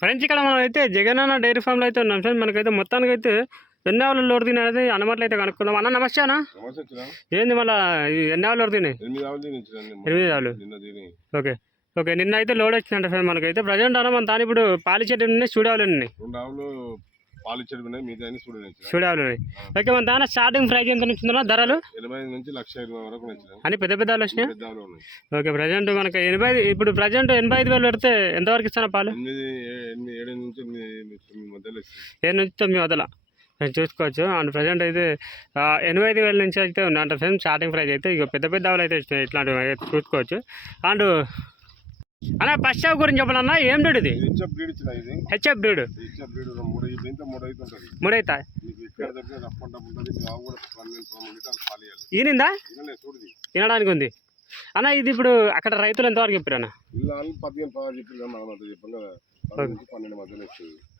Friends ఇక్కడ మనం అయితే జగనన్న డైరీ ఫామ్లో అయితే ఉన్నాం ఫ్రెండ్స్. మనకైతే మొత్తానికి అయితే ఎన్ని ఆవులు లోడ్ తినేది అనుమతులు అయితే కనుక్కుందాం. అన్న నమస్తే అన్న. ఏంది మళ్ళీ ఎన్ని ఆవులు లోడ్ తినాయి? 8 ఆవులు. ఓకే ఓకే, నిన్న అయితే లోడ్ వచ్చిందంట ఫ్రెండ్. మనకైతే ప్రజెంట్ అన్న మన తాను ఇప్పుడు పాలిచెట్టు ఉన్నాయి, చూడాలి ఉన్నాయి, చూడాలి ఉన్నాయి. ఓకే, మన దాని స్టార్టింగ్ ప్రైస్ ఎంత నుంచి ఉందన్న ధరలు? 80 నుంచి 1,20,000 వరకు అని పెద్ద పెద్ద వచ్చినాయి. ఓకే, ప్రజెంట్ మనకి 80, ఇప్పుడు ప్రజెంట్ 85,000 పెడితే ఎంతవరకు ఇస్తాను పాలు? 7 నుంచి 9 వదల చూసుకోవచ్చు. అండ్ ప్రజెంట్ అయితే 85,000 నుంచి అయితే ఉంది అంటే ఫ్రెండ్స్ స్టార్టింగ్ ప్రైస్ అయితే. ఇక పెద్ద పెద్ద ఆవులు అయితే ఇట్లాంటివి అయితే చూసుకోవచ్చు. అండ్ అన్న ఫస్ట్ ఆవు గురించి చెప్పాలన్నా, ఏం బ్రీడ్ ఇది? HF breed. 3 అవుతా ఈనిందా? తినడానికి ఉంది అన్న. ఇది ఇప్పుడు అక్కడ రైతులు ఎంతవరకు చెప్పారు అన్న?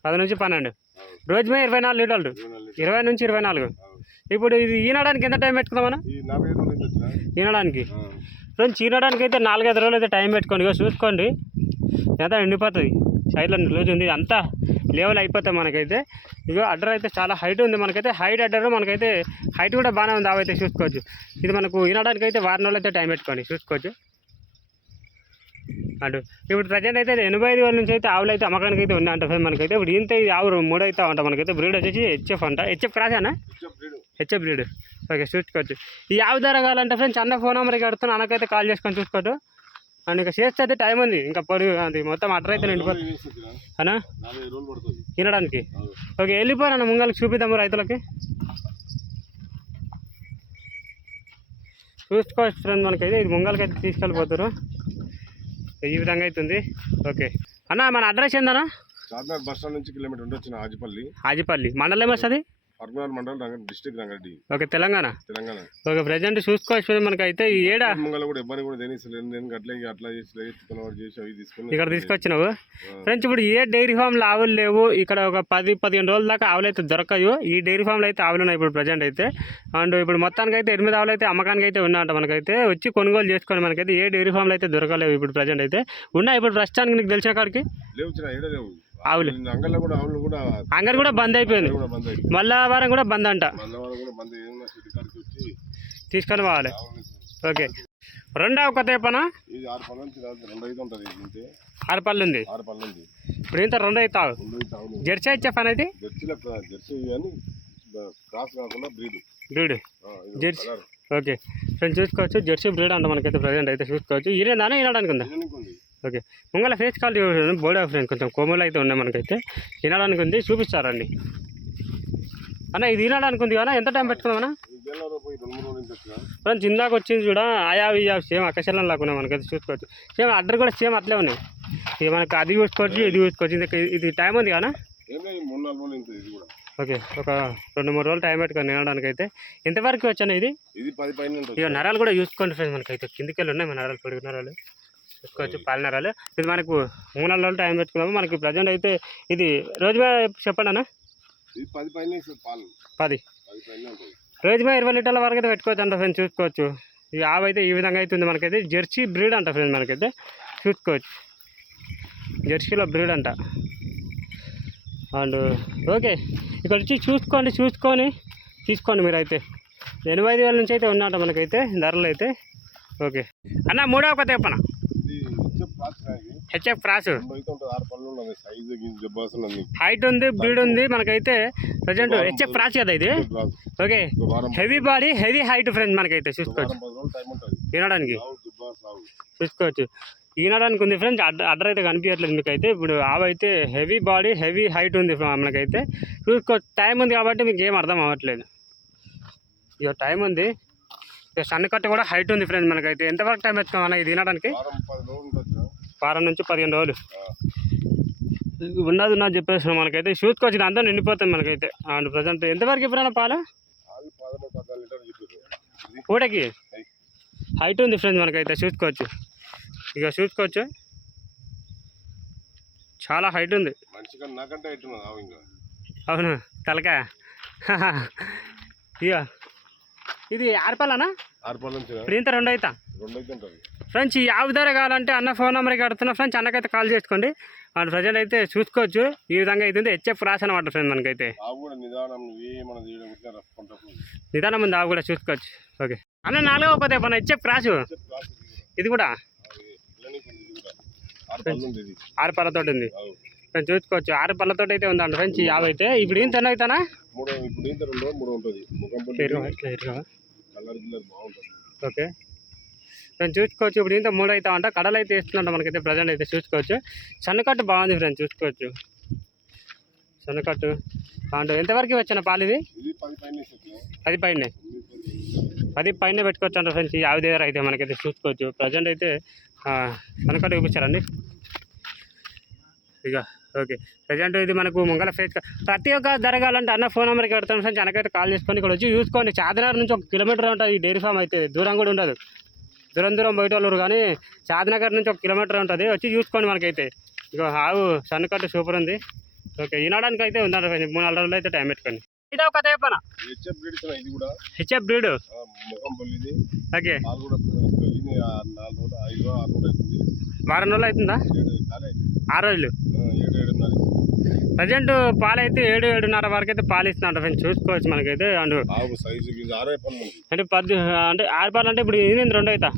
10 నుంచి 12 రోజు మీద 24 లీటర్లు, 20 నుంచి 24. ఇప్పుడు ఇది ఈనడానికి ఎంత టైం పెట్టుకుందామన్నా? ఈనడానికి ఫ్రెండ్స్, ఈనడానికి అయితే 4-5 రోజులు అయితే టైం పెట్టుకోండి. ఇక చూసుకోండి ఎంత ఎండిపోతుంది. సైడ్లో రోజు ఉంది, అంతా లెవెల్ అయిపోతాయి మనకైతే. ఇక అడ్డర్ అయితే చాలా హైట్ ఉంది మనకైతే. హైట్ అడ్డర్ మనకైతే హైట్ కూడా బాగానే ఉంది. అవైతే చూసుకోవచ్చు. ఇది మనకు ఈనడానికి అయితే 4 రోజులు అయితే టైం పెట్టుకోండి, చూసుకోవచ్చు. అండ్ ఇప్పుడు ప్రజెంట్ అయితే 85,000 నుంచి అయితే ఆవులు అయితే అమ్మకానికి అయితే ఉన్నాయి అంట ఫ్రెండ్. మనకైతే ఇప్పుడు ఇంత ఆవు 3 అవుతా అంట మనకైతే. బ్రీడ్ వచ్చేసి హెచ్ఎఫ్ అంట. హెచ్ఎఫ్ క్రాసేనా? HF breed. ఓకే, చూసుకోవచ్చు. ఈ ఆవు ధర కావాలంటే ఫ్రెండ్స్ అన్న ఫోన్ నెంబర్కి కడుతున్నా, అన్నకైతే కాల్ చేసుకొని చూసుకోవచ్చు. అండ్ ఇంకా చేస్తే అయితే టైం ఉంది, ఇంకా అది మొత్తం అడ్డర్ అయితే నిండిపోతుంది అన్నా తినడానికి. ఓకే, వెళ్ళిపోయాను ముంగల్కి చూపిద్దాము రైతులకి. చూసుకోవచ్చు ఫ్రెండ్, మనకైతే ఇది ముంగల్కి అయితే తీసుకెళ్ళిపోతారు. ఈ విధంగా అవుతుంది. ఓకే అన్న, మన అడ్రస్ ఏందన్నా? బస్ స్టాండ్ నుంచి కిలోమీటర్ ఉండొచ్చు. ఆజిపల్లి మండలం ఏమొస్తుంది? మండలం, district Rangareddy. Okay, Telangana. Okay, present చూసుకోవచ్చు మనకైతే ఈ ఏడా ఇక్కడ తీసుకొచ్చినావు ఫ్రెండ్స్. ఇప్పుడు ఏ డైరీ ఫామ్లో ఆవులు లేవు ఇక్కడ. ఒక 10-15 రోజుల దాకా ఆవులు అయితే దొరకవు. ఈ డైరీ ఫామ్లో అయితే ఆవులు ఉన్నాయి ఇప్పుడు ప్రజెంట్ అయితే. అండ్ ఇప్పుడు మొత్తానికి అయితే 8 ఆవులు అయితే అమ్మకానికి అయితే ఉన్నాయంట మనకైతే. వచ్చి కొనుగోలు చేసుకోండి. మనకైతే ఏ డైరీ ఫామ్లో అయితే దొరకలేవు ఇప్పుడు ప్రజెంట్ అయితే. ఉన్నాయి ఇప్పుడు ప్రస్తుతానికి నీకు తెలిసిన కాడికి ఆవులు. అంగడి కూడా బంద్ అయిపోయింది. మళ్ళా వారం కూడా బంద్ అంట, తీసుకొని పోవాలి. ఓకే, రెండవ కొత్త చెప్పనా? 6 పళ్ళు ఉంది. ఇప్పుడు ఇంత 2 అవుతావు. జెర్సీ హెచ్ఎఫ్ అనేది బ్రీడ్ జెర్సీ. ఓకే ఫ్రెండ్స్, చూసుకోవచ్చు. జెర్సీ బ్రీడ్ అంట మనకైతే ప్రజెంట్ అయితే చూసుకోవచ్చు. ఈరేందానే వినడానికి ఉందా? ఓకే, ముంగల ఫేస్ కాల్ బోర్డ్ ఫ్రెండ్ కొంచెం కొమ్ములు అయితే ఉన్నాయి మనకైతే. తినడానికి ఉంది, చూపిస్తారండి అన్న. ఇది తినడానికి ఉంది కదా, ఎంత టైం పెట్టుకుందామన్నా? ఫ్రెండ్స్, ఇందాక వచ్చింది చూడ ఆయా సేమ్ అక్కశలం లాగా మనకైతే చూసుకోవచ్చు. సేమ్ అడ్డర్ కూడా సేమ్ అట్లే ఉన్నాయి. ఇక మనకు అది చూసుకోవచ్చు, ఇది చూసుకోవచ్చు. ఇది టైం ఉంది కదా. ఓకే, ఒక 2-3 రోజులు టైం పెట్టుకొని తినడానికి అయితే. ఎంతవరకు వచ్చాను ఇది? ఇక నరాలు కూడా చూసుకోండి ఫ్రెండ్స్. మనకైతే కిందికి వెళ్ళి ఉన్నాయి మన నరాలు, పొడుగు నరాలు చూసుకోవచ్చు, పాల నరాలు. ఇది మనకు 3-4 రోజులు టైం పెట్టుకున్నాము. మనకి ప్రజెంట్ అయితే ఇది రోజు చెప్పండి అన్న. 10 రోజు 20 లీటర్ల వరకు అయితే పెట్టుకోవచ్చు అంట ఫ్రెండ్స్, చూసుకోవచ్చు. ఈ ఆవు అయితే ఈ విధంగా అవుతుంది మనకైతే. జెర్సీ బ్రీడ్ అంట ఫ్రెండ్స్ మనకైతే, చూసుకోవచ్చు. జెర్సీలో బ్రీడ్ అంట. అండ్ ఓకే, ఇక్కడ వచ్చి చూసుకొని తీసుకోండి మీరైతే. 85,000 నుంచి అయితే ఉన్నట మనకైతే ధరలు అయితే. ఓకే అన్న, 3వ కొత్త చెప్పనా? HF cross. హైట్ ఉంది, బ్రీడ్ ఉంది మనకైతే. ప్రజెంట్ హెచ్ఎఫ్ క్రాస్ కదా ఇది. Okay, heavy body heavy height friends మనకైతే చూసుకోవచ్చు. తినడానికి చూసుకోవచ్చు, ఈనడానికి ఉంది ఫ్రెండ్స్. అడ్డర్ అయితే కనిపించట్లేదు మీకైతే. ఇప్పుడు ఆవు అయితే హెవీ బాడీ హెవీ హైట్ ఉంది మనకైతే. చూసుకోవచ్చు. టైం ఉంది కాబట్టి మీకు ఏం అర్థం అవ్వట్లేదు. ఇక టైం ఉంది. ఇక సన్నకట్ట కూడా హైట్ ఉంది ఫ్రెండ్స్ మనకైతే. ఎంతవరకు టైం పెట్టుకోమన్నా ఇది తినడానికి? 10 నుంచి 15 రోజులు ఉన్నది చెప్పేస్తున్నాం మనకైతే. చూసుకోవచ్చు, ఇది అంతా నిండిపోతుంది మనకైతే. అండ్ ప్రజెంట్ ఎంతవరకు ఎప్పుడైనా పాలు? పూటకి హైట్ ఉంది ఫ్రెండ్స్ మనకైతే. చూసుకోవచ్చు, ఇక చూసుకోవచ్చు, చాలా హైట్ ఉంది. అవును, తలకాయ. ఇక ఇది 6 పళ్ళనా? ఇప్పుడు ఇంత 2 అవుతా ఫ్రెండ్స్ ఈ ఆవు ధర కావాలంటే అన్న ఫోన్ నెంబర్కి కడుతున్నా ఫ్రెండ్స్, అన్నకైతే కాల్ చేసుకోండి. అండ్ ప్రజెంట్ అయితే చూసుకోవచ్చు ఈ విధంగా అయితే హెచ్ఎఫ్ క్రాస్ అనమాట ఫ్రెండ్. మనకైతే నిదానం ఉంది ఆవు కూడా చూసుకోవచ్చు. ఓకే అన్న 4వ పదే మన హెచ్ఎఫ్ క్రాస్ ఇది కూడా 6 పళ్ళతో ఉంది ఫ్రెండ్స్, చూసుకోవచ్చు 6 పళ్ళతో అయితే ఉందంట ఫ్రెండ్స్ ఈ ఆవు అయితే. ఇప్పుడు ఏం తిన్న అవుతానా ఓకే ఫ్రెండ్స్ చూసుకోవచ్చు. ఇప్పుడు ఇంత 3 అవుతామంట, కడలు అయితే ఇస్తుందంట మనకైతే ప్రజెంట్ అయితే చూసుకోవచ్చు. సన్నకట్టు బాగుంది ఫ్రెండ్స్ చూసుకోవచ్చు. సన్నకట్టు అంటూ ఎంతవరకు వచ్చిన పాలు ఇది 10 పైన పెట్టుకోవచ్చు అంట ఫ్రెండ్స్ ఈ ఆవు దగ్గర అయితే మనకైతే చూసుకోవచ్చు. ప్రజెంట్ అయితే సన్నకట్టు చూపించారండి ఇక. ఓకే ప్రజెంట్ ఇది మనకు ముంగల ఫేస్ ప్రతి ఒక్క ధర కావాలంటే అన్న ఫోన్ నెంబర్కి పెడతాను ఫ్రెండ్స్, అన్నకైతే కాల్ చేసుకొని ఇక్కడ వచ్చి చూసుకోండి. చార్మినార్ నుంచి 1 కిలోమీటర్ ఉంటుంది ఈ డైరీ ఫామ్ అయితే, దూరం కూడా ఉండదు. దూరం బయట వాళ్ళు కానీ చార్మినార్ నుంచి 1 కిలోమీటర్ ఉంటుంది, వచ్చి చూసుకోండి. మనకైతే ఇక ఆవు సన్నకట్టు సూపర్ ఉంది. ఓకే ఈనాడానికి అయితే ఉందంట 3-4 రోజులు అయితే టైం పెట్టుకోండి. ఇదే ఒక చెప్పనా హెచ్ఎఫ్ బ్రీడ్ ఓకే వారం రోజులు అవుతుందా 6 రోజులు. ప్రజెంట్ పాలు అయితే 7-7.5 వరకు అయితే పాలు ఇస్తున్నా ఫ్రెండ్స్ చూసుకోవచ్చు మనకైతే. అండ్ అంటే 10 అంటే 6 పాలు అంటే ఇప్పుడు ఇది 2 అవుతా.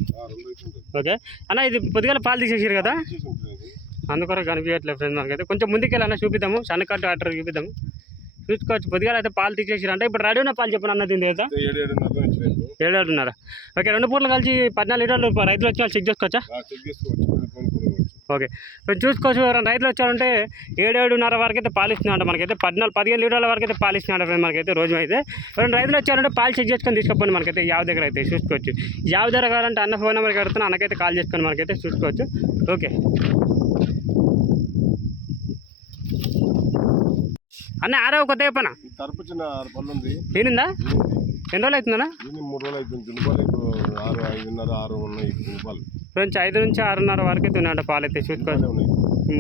ఓకే అన్న ఇది పొద్దుగాల పాలు తీసేసారు కదా అందుకొరకు కనిపించట్లేదు ఫ్రెండ్స్ మనకైతే. కొంచెం ముందుకు వెళ్ళాలన్నా చూపిద్దాము, సన్నకట్టు ఆర్డర్ చూపిద్దాము చూసుకోవచ్చు. పొద్దుగాల అయితే పాలు తీసేసారు అంటే ఇప్పుడు రెడీ ఉన్న పాలు చెప్పండి అన్న దీని కదా 7-7.5. ఓకే 2 పూటలు కలిసి 14 లీటర్లు రైతులు వచ్చి చెక్ చేసుకోవచ్చా? ఓకే ఇప్పుడు చూసుకోవచ్చు. ఎవరైనా రైతులు వచ్చారంటే 7-7.5 వరకు అయితే పాలు ఇస్తున్నాడు మనకైతే. 14-15 లీటర్ల వరకు అయితే పాలు ఇస్తున్నాడు ఫ్రెండ్ మనకైతే రోజు అయితే. ఎవరైనా రైతులు వచ్చారంటే పాలు చెక్ చేసుకొని తీసుకోండి మనకైతే యావ దగ్గర అయితే చూసుకోవచ్చు. యావ దగ్గర కావాలంటే అన్న ఫోన్ నెంబర్ కడుతున్నా, అన్నకైతే కాల్ చేసుకొని మనకైతే చూసుకోవచ్చు. ఓకే అన్న 6వ కొత్త చెప్పనా ఏనిందా ఎన్ని రోజులు అవుతుందన్నా? 5 నుంచి 6.5 వరకు అయితే ఉన్నాయంట పాలు అయితే చూసుకోవచ్చు.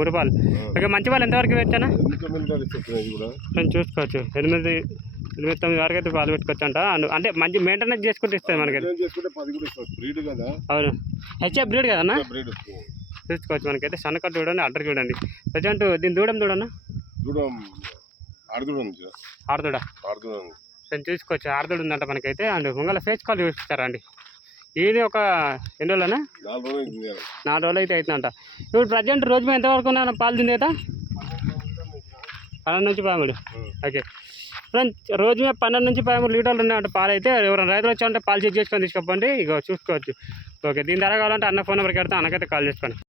3 పాలు ఓకే మంచి పాలు ఎంతవరకు పెట్టానా నేను చూసుకోవచ్చు. 8-9 వరకు అయితే పాలు పెట్టుకోవచ్చు అంట. అంటే మంచి మెయింటెనెన్స్ చేసుకుంటే ఇస్తాయి మనకైతే. అవును హెచ్ఎఫ్ బ్రీడ్ కదన్నా చూసుకోవచ్చు మనకైతే. సన్నకట్టు చూడండి, అడ్డర్ చూడండి. ప్రజెంట్ దీని దూడం చూడన్నా ఆడదూడ చూసుకోవచ్చు. ఆడదూడ ఉందంట మనకైతే. అండ్ ముంగల ఫేస్ కాల్ చూపిస్తారా అండి. ఇది ఒక ఎన్ని రోజులనా 4 రోజులు అయితే అవుతుందంట. ఇప్పుడు ప్రజెంట్ రోజు మీద ఎంతవరకు ఉన్నా పాలు తింది కదా 12 నుంచి 13. ఓకే ఫ్రెండ్స్ రోజు మీద 12 నుంచి 13 లీటర్లు ఉన్నాయంట పాలు అయితే. ఎవరైనా రైతులు వచ్చామంటే పాలు చెక్ చేసుకొని తీసుకోండి ఇక చూసుకోవచ్చు. ఓకే దీని ధర కావాలంటే అన్న ఫోన్ నెంబర్కి పెడతా, అన్నకైతే కాల్ చేసుకోండి.